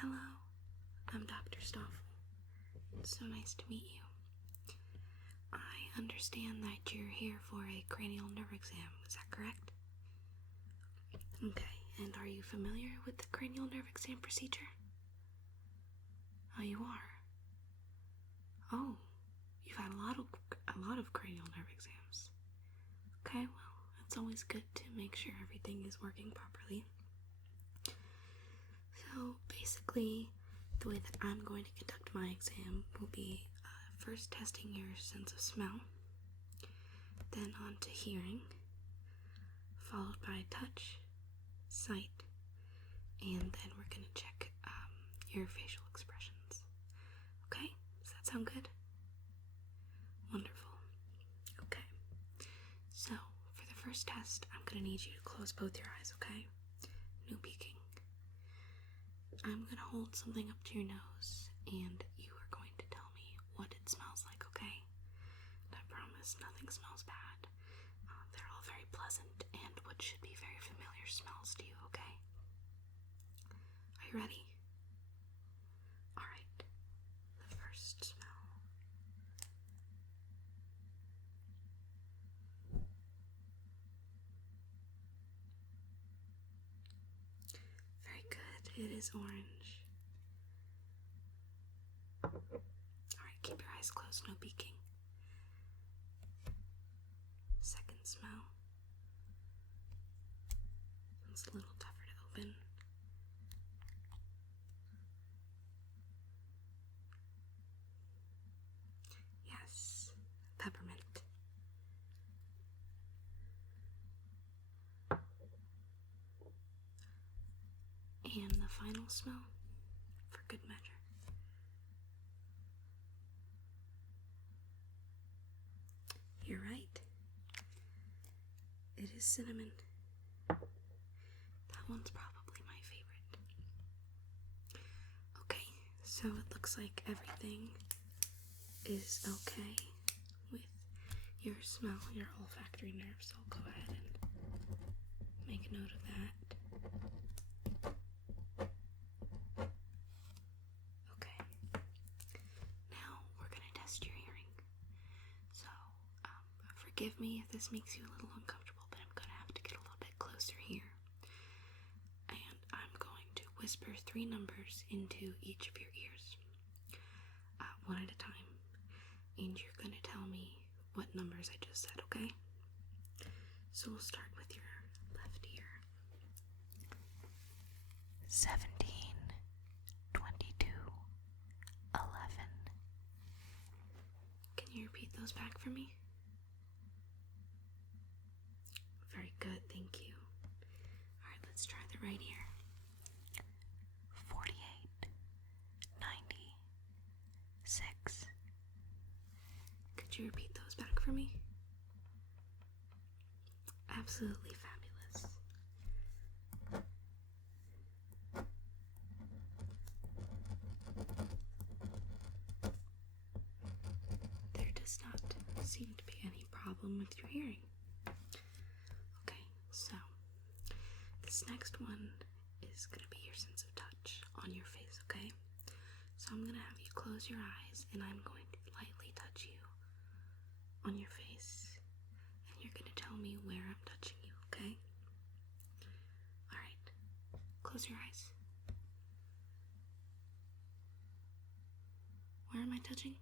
Hello, I'm Dr. Stoffel. It's so nice to meet you. I understand that you're here for a cranial nerve exam, is that correct? Okay, and are you familiar with the cranial nerve exam procedure? Oh, you are? Oh, you've had a lot of cranial nerve exams. Okay, well, it's always good to make sure everything is working properly. So basically, the way that I'm going to conduct my exam will be first testing your sense of smell, then on to hearing, followed by touch, sight, and then we're going to check your facial expressions. Okay? Does that sound good? Wonderful. Okay. So, for the first test, I'm going to need you to close both your eyes, okay? No peeking. I'm going to hold something up to your nose, and you are going to tell me what it smells like, okay? And I promise nothing smells bad. They're all very pleasant, and what should be very familiar smells to you, okay? Are you ready? Alright, the first smell. Very good, it is orange. Alright, keep your eyes closed, no peeking. Second smell. It's a little tougher to open. Yes, peppermint. And the final smell, for good measure. You're right. It is cinnamon. That one's probably my favorite. Okay, so it looks like everything is okay with your smell, your olfactory nerve, so I'll go ahead and make a note of that. Okay, now we're going to test your hearing. So, forgive me if this makes you a little uncomfortable, but I'm going to have to get a little bit closer here. And I'm going to whisper 3 numbers into each of your ears, one at a time. And you're going to tell me what numbers I just said, okay? So we'll start with your left ear. 17, 22, 11. Can you repeat those back for me? Very good, thank you. Alright, let's try the right ear. 48, 96. Could you repeat those back for me? Absolutely fabulous. There does not seem to be any problem with your hearing. Okay, so this next one is going to be your sense of touch on your face, okay? So I'm going to have you close your eyes, and I'm going to lightly touch you on your face, and you're going to tell me where I'm touching you, okay? Alright, close your eyes. Where am I touching?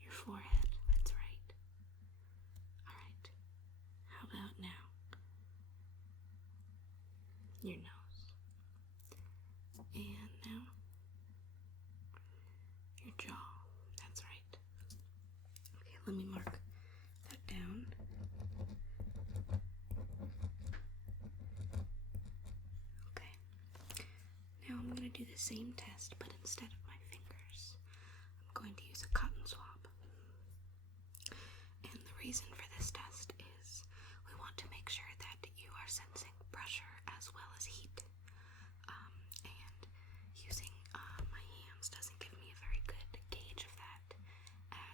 Your forehead, that's right. Alright, how about now? Your nose. And now? Your jaw, that's right. Okay, let me mark that down. Okay. Now I'm going to do the same test, but instead of my fingers, I'm going to use a cotton swab. And the reason for this test is we want to make sure that you are sensing pressure as well as heat. And using my hands doesn't give me a very good gauge of that,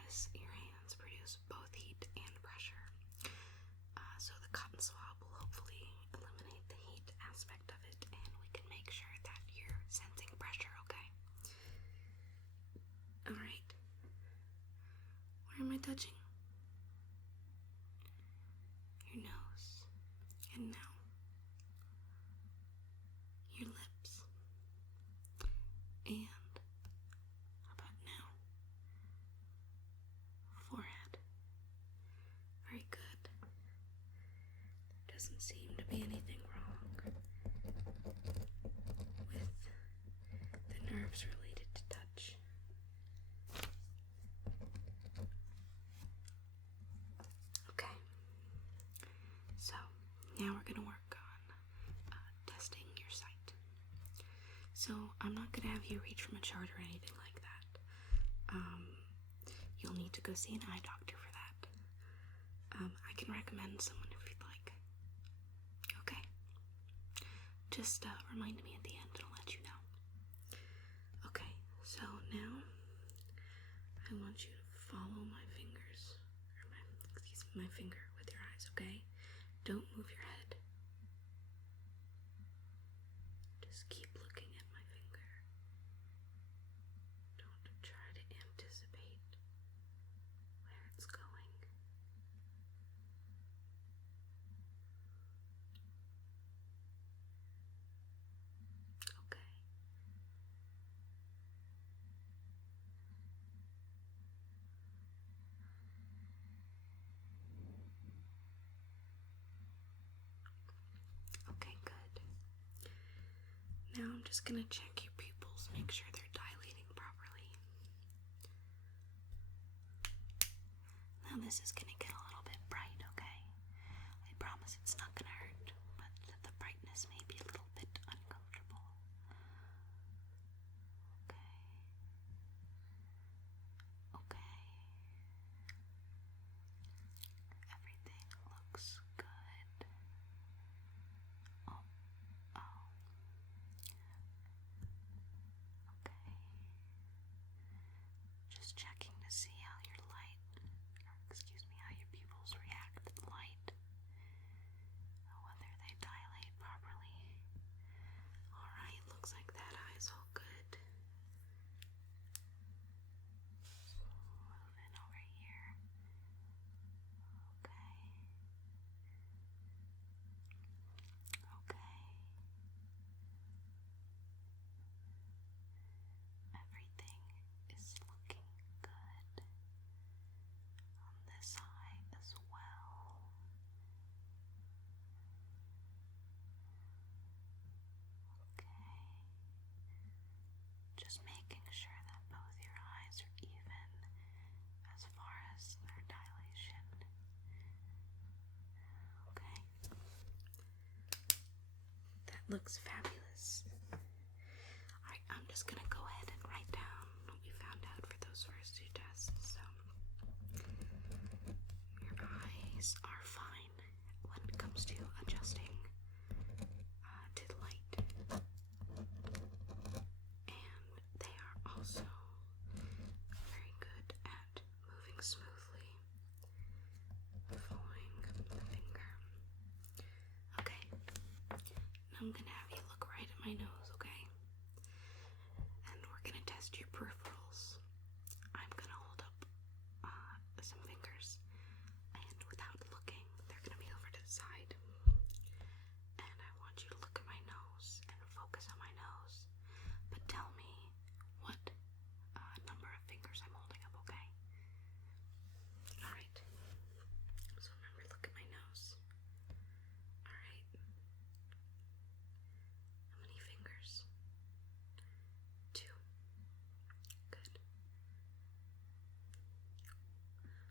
as your hands produce both heat and pressure. So the cotton swab will hopefully eliminate the heat aspect of it, and we can make sure that you're sensing touching? Your nose. And now your lips. And how about now? Forehead. Very good. There doesn't seem to be anything wrong with the nerves related to touch. Okay, so now we're going to work on testing your sight. So I'm not going to have you reach from a chart or anything like that. You'll need to go see an eye doctor for that. I can recommend someone if you'd like. Okay. Just remind me at the end and I'll let you know. Okay, so now I want you to follow my fingers, or my finger with your eyes, okay? Don't move your head. Just keep looking at my finger. Don't try to anticipate where it's going. Okay. Okay, good. Now I'm just going to check your pupils, make sure they're dilating properly. Now this is going to get a little bit bright, okay? I promise it's not going to hurt, but the brightness may be a little bit uncomfortable. Okay. Everything looks good. Oh. Okay. Just checking to see how your how your pupils react to the light. Whether they dilate properly. Alright, looks like that eye's all good. Moving over here. Okay. Everything is looking good on this eye as well. Okay. Just making sure that both your eyes are even as far as their dilation. Okay. That looks fabulous. Alright, I'm just gonna go ahead and write down what we found out for those first two tests. So, your eyes are fine when it comes to adjusting to the light. And they are also very good at moving smoothly, following the finger. Okay, now I'm gonna have you look right at my nose, okay? And we're gonna test your peripherals. I'm gonna hold up some fingers, and without looking, they're gonna be over to the side. And I want you to look at my nose and focus on my nose, but tell me what number of fingers I'm holding up, okay? Alright, so remember, look at my nose. Alright. How many fingers? 2. Good.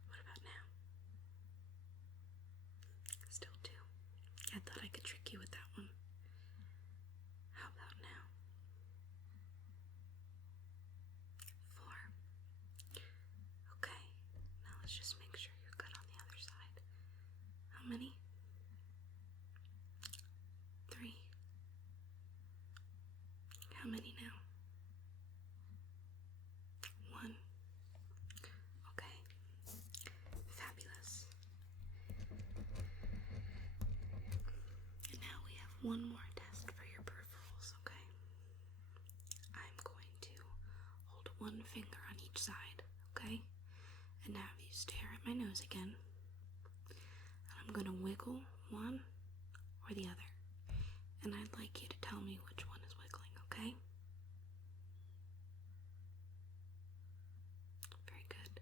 What about now? Still 2. I thought I could trick you with that one. How about now? 4. Okay, now let's just make sure you're good on the other side. How many? 3. How many now? 1. Okay. Fabulous. And now we have one more test for your peripherals, okay? I'm going to hold one finger on each side, okay? and have you stare at my nose again. And I'm going to wiggle one or the other. And I'd like you to tell me which one is wiggling, okay? Very good.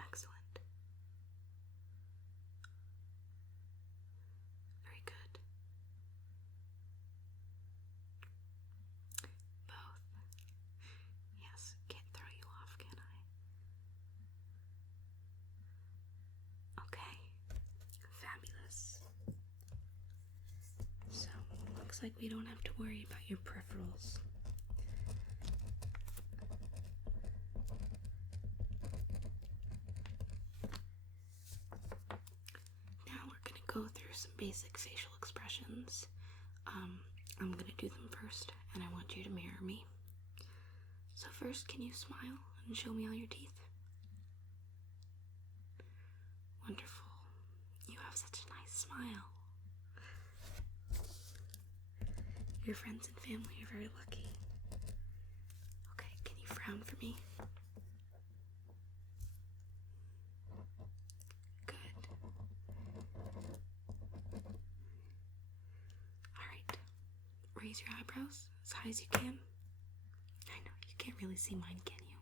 Excellent. Very good. Both. Yes, can't throw you off, can I? Okay. Fabulous. So, looks like we don't have to worry about your peripherals. Now we're going to go through some basic facial expressions. I'm going to do them first, and I want you to mirror me. So first, can you smile and show me all your teeth? Wonderful. You have such a nice smile. Your friends and family are very lucky. Okay, can you frown for me? Good. Alright. Raise your eyebrows as high as you can. I know, you can't really see mine, can you?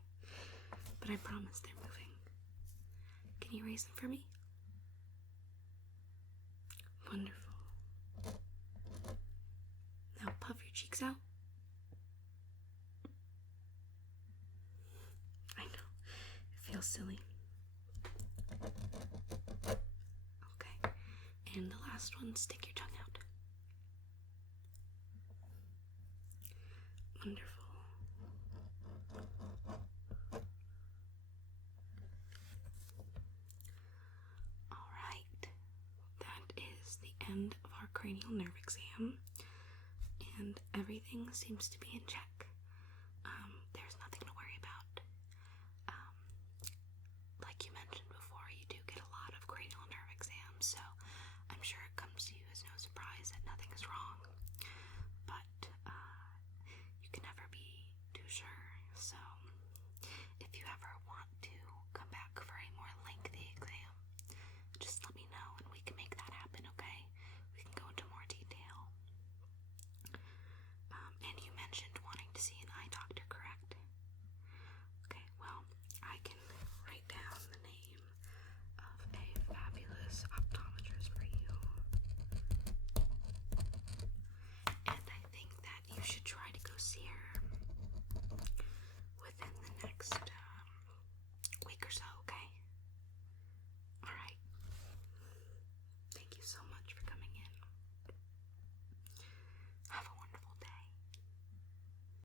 But I promise they're moving. Can you raise them for me? Wonderful. Now puff your cheeks out. I know, it feels silly. Okay, and the last one, stick your tongue out. Wonderful. Alright, that is the end of our cranial nerve exam, and everything seems to be in check.